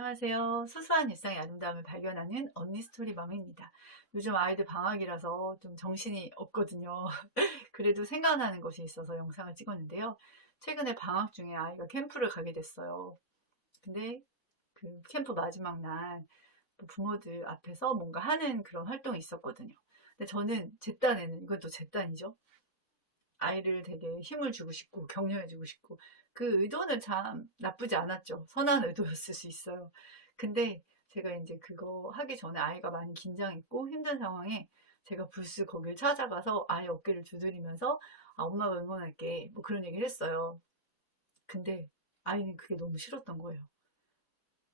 안녕하세요. 소소한 일상의 아름다움을 발견하는 언니 스토리맘입니다. 요즘 아이들 방학이라서 좀 정신이 없거든요. 그래도 생각나는 것이 있어서 영상을 찍었는데요. 최근에 방학 중에 아이가 캠프를 가게 됐어요. 근데 그 캠프 마지막 날뭐 부모들 앞에서 뭔가 하는 그런 활동이 있었거든요. 근데 저는 제 딴에는 또제 딴이죠. 아이를 되게 힘을 주고 싶고 격려해 주고 싶고 그 의도는 참 나쁘지 않았죠. 선한 의도였을 수 있어요. 근데 제가 이제 그거 하기 전에 아이가 많이 긴장했고 힘든 상황에 제가 불쑥 거길 찾아가서 아이 어깨를 두드리면서 아, 엄마가 응원할게 뭐 그런 얘기를 했어요. 근데 아이는 그게 너무 싫었던 거예요.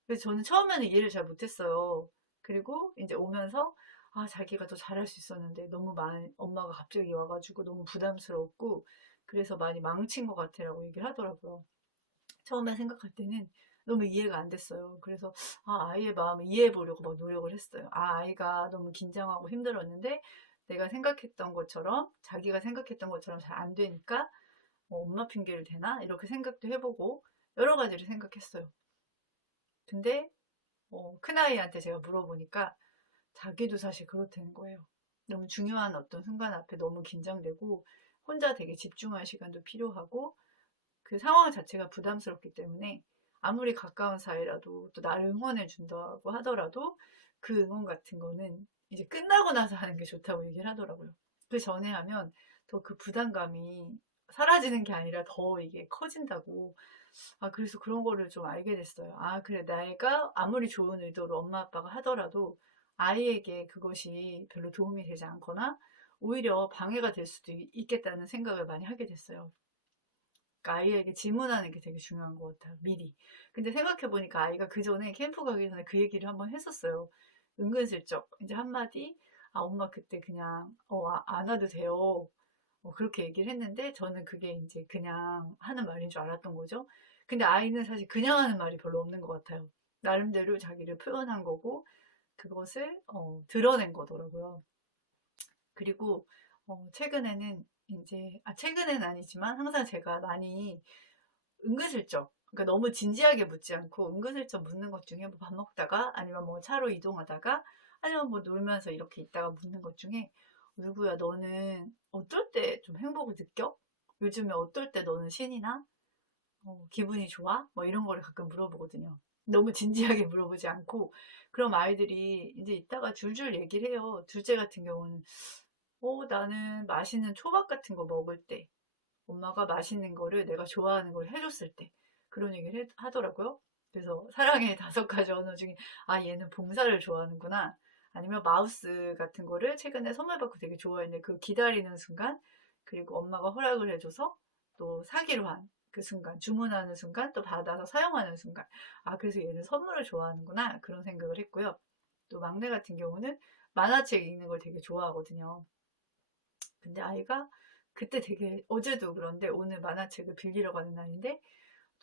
그래서 저는 처음에는 이해를 잘 못했어요. 그리고 이제 오면서 아, 자기가 더 잘할 수 있었는데 너무 많이 엄마가 갑자기 와가지고 너무 부담스러웠고 그래서 많이 망친 것 같아라고 얘기를 하더라고요. 처음에 생각할 때는 너무 이해가 안 됐어요. 그래서 아, 아이의 마음을 이해해 보려고 막 노력을 했어요. 아, 아이가 너무 긴장하고 힘들었는데 내가 생각했던 것처럼 자기가 생각했던 것처럼 잘 안 되니까 뭐 엄마 핑계를 대나 이렇게 생각도 해보고 여러 가지를 생각했어요. 근데 어, 큰아이한테 제가 물어보니까 자기도 사실 그렇다는 거예요. 너무 중요한 어떤 순간 앞에 너무 긴장되고 혼자 되게 집중할 시간도 필요하고 그 상황 자체가 부담스럽기 때문에 아무리 가까운 사이라도 또 나를 응원해 준다고 하더라도 그 응원 같은 거는 이제 끝나고 나서 하는 게 좋다고 얘기를 하더라고요. 그 전에 하면 더 그 부담감이 사라지는 게 아니라 더 이게 커진다고 아, 그래서 그런 거를 좀 알게 됐어요. 아, 그래, 내가 아무리 좋은 의도로 엄마 아빠가 하더라도 아이에게 그것이 별로 도움이 되지 않거나 오히려 방해가 될 수도 있겠다는 생각을 많이 하게 됐어요. 그러니까 아이에게 질문하는 게 되게 중요한 것 같아요. 미리. 근데 생각해보니까 아이가 그 전에 캠프 가기 전에 그 얘기를 한번 했었어요. 은근슬쩍. 이제 한마디, 아, 엄마 그때 그냥, 어, 아, 안 와도 돼요. 어, 그렇게 얘기를 했는데 저는 그게 이제 그냥 하는 말인 줄 알았던 거죠. 근데 아이는 사실 그냥 하는 말이 별로 없는 것 같아요. 나름대로 자기를 표현한 거고 그것을 어, 드러낸 거더라고요. 그리고 어, 최근에는 이제 아 최근에는 아니지만 항상 제가 많이 은근슬쩍 그러니까 너무 진지하게 묻지 않고 은근슬쩍 묻는 것 중에 뭐 밥 먹다가 아니면 뭐 차로 이동하다가 아니면 뭐 놀면서 이렇게 있다가 묻는 것 중에 누구야 너는 어떨 때 좀 행복을 느껴? 요즘에 어떨 때 너는 신이 나? 어, 기분이 좋아? 뭐 이런 거를 가끔 물어보거든요. 너무 진지하게 물어보지 않고 그럼 아이들이 이제 이따가 줄줄 얘기를 해요. 둘째 같은 경우는 어, 나는 맛있는 초밥 같은 거 먹을 때 엄마가 맛있는 거를 내가 좋아하는 걸 해줬을 때 그런 얘기를 해, 하더라고요. 그래서 사랑의 다섯 가지 언어 중에 아 얘는 봉사를 좋아하는구나. 아니면 마우스 같은 거를 최근에 선물 받고 되게 좋아했는데 그 기다리는 순간 그리고 엄마가 허락을 해줘서 또 사기로 한 그 순간 주문하는 순간 또 받아서 사용하는 순간. 아 그래서 얘는 선물을 좋아하는구나. 그런 생각을 했고요. 또 막내 같은 경우는 만화책 읽는 걸 되게 좋아하거든요 근데 아이가 그때 되게 어제도 그런데 오늘 만화책을 빌리러 가는 날인데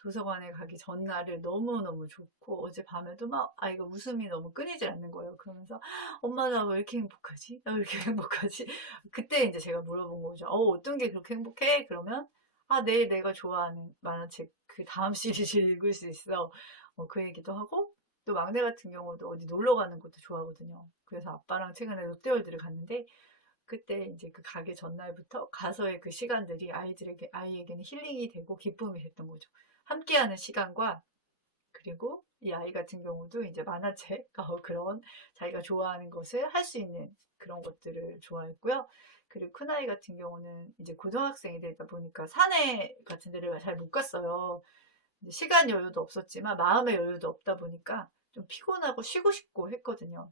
도서관에 가기 전날을 너무너무 좋고 어젯밤에도 막 아이가 웃음이 너무 끊이질 않는 거예요. 그러면서 엄마 나 왜 이렇게 행복하지? 나 왜 이렇게 행복하지? 그때 이제 제가 물어본 거죠. 어 어떤 게 그렇게 행복해? 그러면 아 내일 내가 좋아하는 만화책 그 다음 시리즈를 읽을 수 있어. 어, 그 얘기도 하고 또 막내 같은 경우도 어디 놀러 가는 것도 좋아하거든요. 그래서 아빠랑 최근에 롯데월드를 갔는데 그때 이제 그 가기 전날부터 가서의 그 시간들이 아이들에게 아이에게는 힐링이 되고 기쁨이 됐던 거죠. 함께하는 시간과 그리고 이 아이 같은 경우도 이제 만화책 어, 그런 자기가 좋아하는 것을 할 수 있는 그런 것들을 좋아했고요. 그리고 큰 아이 같은 경우는 이제 고등학생이 되다 보니까 산에 같은 데를 잘 못 갔어요. 시간 여유도 없었지만 마음의 여유도 없다 보니까 좀 피곤하고 쉬고 싶고 했거든요.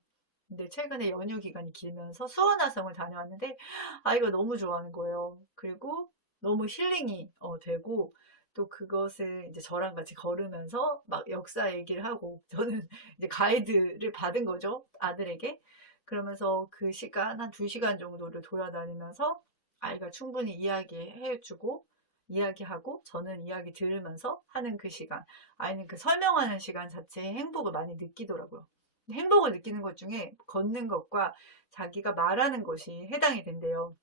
근데 최근에 연휴 기간이 길면서 수원화성을 다녀왔는데 아이가 너무 좋아하는 거예요. 그리고 너무 힐링이 어, 되고 또 그것을 이제 저랑 같이 걸으면서 막 역사 얘기를 하고 저는 이제 가이드를 받은 거죠 아들에게. 그러면서 그 시간 한 두 시간 정도를 돌아다니면서 아이가 충분히 이야기해주고 이야기하고 저는 이야기 들으면서 하는 그 시간. 아이는 그 설명하는 시간 자체에 행복을 많이 느끼더라고요 행복을 느끼는 것 중에 걷는 것과 자기가 말하는 것이 해당이 된대요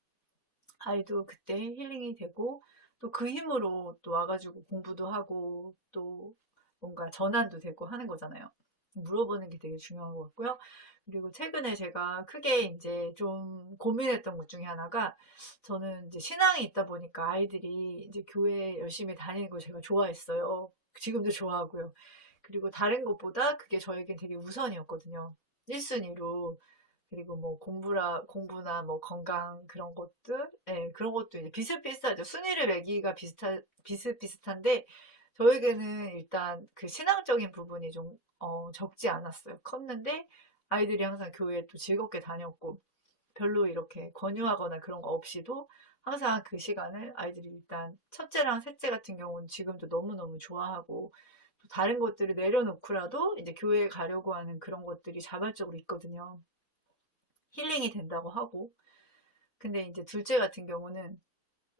아이도 그때 힐링이 되고 또 그 힘으로 또 와가지고 공부도 하고 또 뭔가 전환도 되고 하는 거잖아요. 물어보는 게 되게 중요한 것 같고요. 그리고 최근에 제가 크게 이제 좀 고민했던 것 중에 하나가 저는 이제 신앙이 있다 보니까 아이들이 이제 교회 열심히 다니는 걸 제가 좋아했어요. 지금도 좋아하고요. 그리고 다른 것보다 그게 저에겐 되게 우선이었거든요. 1순위로. 그리고 뭐 공부라, 공부나 뭐 건강 그런 것들, 예, 그런 것도 이제 비슷비슷하죠. 순위를 매기가 비슷하, 비슷비슷한데, 저에게는 일단 그 신앙적인 부분이 좀, 어, 적지 않았어요. 컸는데, 아이들이 항상 교회에 또 즐겁게 다녔고, 별로 이렇게 권유하거나 그런 거 없이도 항상 그 시간을 아이들이 일단 첫째랑 셋째 같은 경우는 지금도 너무너무 좋아하고, 또 다른 것들을 내려놓고라도 이제 교회에 가려고 하는 그런 것들이 자발적으로 있거든요. 힐링이 된다고 하고. 근데 이제 둘째 같은 경우는,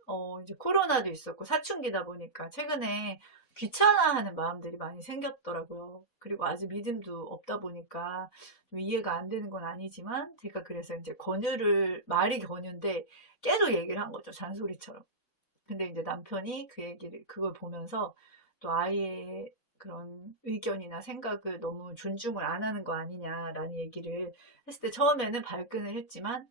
어, 이제 코로나도 있었고 사춘기다 보니까 최근에 귀찮아하는 마음들이 많이 생겼더라고요. 그리고 아직 믿음도 없다 보니까 좀 이해가 안 되는 건 아니지만 제가 그래서 이제 권유를, 말이 권유인데 계속 얘기를 한 거죠. 잔소리처럼. 근데 이제 남편이 그 얘기를, 그걸 보면서 또 아이의 그런 의견이나 생각을 너무 존중을 안 하는 거 아니냐라는 얘기를 했을 때 처음에는 발끈을 했지만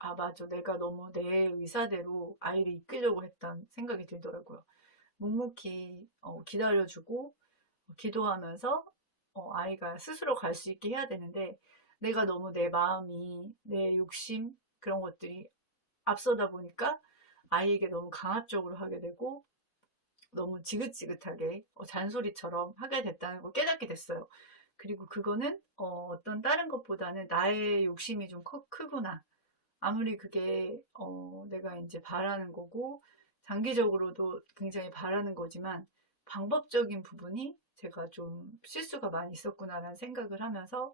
아 맞아 내가 너무 내 의사대로 아이를 이끌려고 했던 생각이 들더라고요. 묵묵히 어, 기다려주고 어, 기도하면서 어, 아이가 스스로 갈 수 있게 해야 되는데 내가 너무 내 마음이 내 욕심 그런 것들이 앞서다 보니까 아이에게 너무 강압적으로 하게 되고 너무 지긋지긋하게 어, 잔소리처럼 하게 됐다는 걸 깨닫게 됐어요. 그리고 그거는 어, 떤 다른 것보다는 나의 욕심이 좀 크, 크구나. 아무리 그게 어, 내가 이제 바라는 거고 장기적으로도 굉장히 바라는 거지만 방법적인 부분이 제가 좀 실수가 많이 있었구나라는 생각을 하면서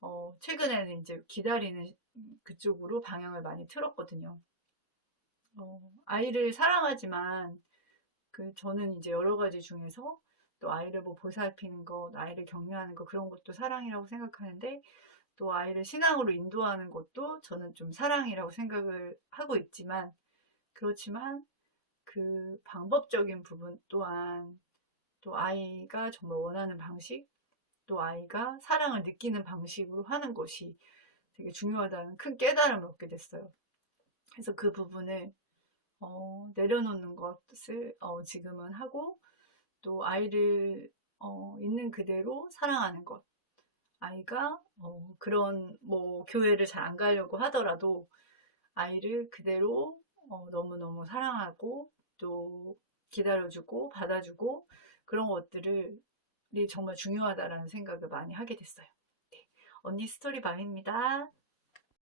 어, 최근에는 이제 기다리는 그쪽으로 방향을 많이 틀었거든요. 어, 아이를 사랑하지만 그 저는 이제 여러 가지 중에서 또 아이를 뭐 보살피는 것, 아이를 격려하는 것 그런 것도 사랑이라고 생각하는데 또 아이를 신앙으로 인도하는 것도 저는 좀 사랑이라고 생각을 하고 있지만 그렇지만 그 방법적인 부분 또한 또 아이가 정말 원하는 방식 또 아이가 사랑을 느끼는 방식으로 하는 것이 되게 중요하다는 큰 깨달음을 얻게 됐어요. 그래서 그 부분을 어, 내려놓는 것을 어, 지금은 하고 또 아이를 어, 있는 그대로 사랑하는 것. 아이가 어, 그런 뭐 교회를 잘 안 가려고 하더라도 아이를 그대로 어, 너무너무 사랑하고 또 기다려주고 받아주고 그런 것들을 정말 중요하다라는 생각을 많이 하게 됐어요. 네. 언니 스토리 밤입니다.